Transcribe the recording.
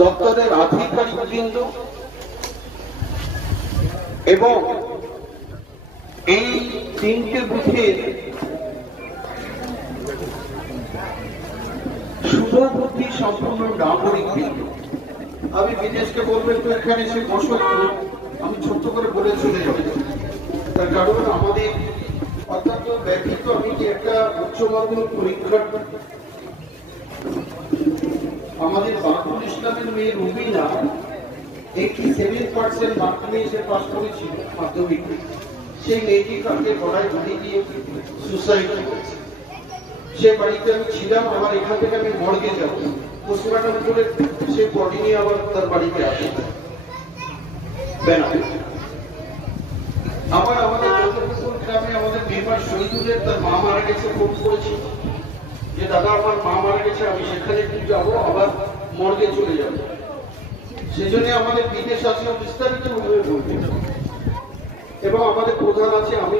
দপ্তরের আধিকারিকবৃন্দ এবং এই তিনটে বুথের শুভবুদ্ধি সম্পূর্ণ নাগরিকবৃন্দ। আমি বিদেশকে বলবো একটু এখানে এসে বসো, আমি ছোট্ট করে বলে চলে যাবো। তার কারণ আমাদের অত্যন্ত ব্যতীত আমি যে একটা উচ্চ মাধ্যমিক পরীক্ষা আমাদের বাকুল ইসলামের মেয়ে রুবিনা 87% মার্ক নিয়ে সে পাস করেছিল মাধ্যমিক। সেই মেয়েটি কালকে পড়ায় ঘুরে গিয়ে সুসাইড করেছে। সে বাড়িতে আমি ছিলাম, আমার এখান থেকে আমি মর্গে যাবো, পোস্টমর্টম করে সে বডি নিয়ে আবার তার বাড়িতে আসে। আবার আমাদের গ্রামে আমাদের মেম্বার শহীদুলের তার মা মারা গেছে, ফোন করেছি যে দাদা আমার মা মারা গেছে, আমি সেখানে একটু যাবো, আবার মর্গে চলে যাবো। সেজন্য আমাদের বিদেশ আছে বিস্তারিত ভাবে বলবে এবং আমাদের প্রধান আছে। আমি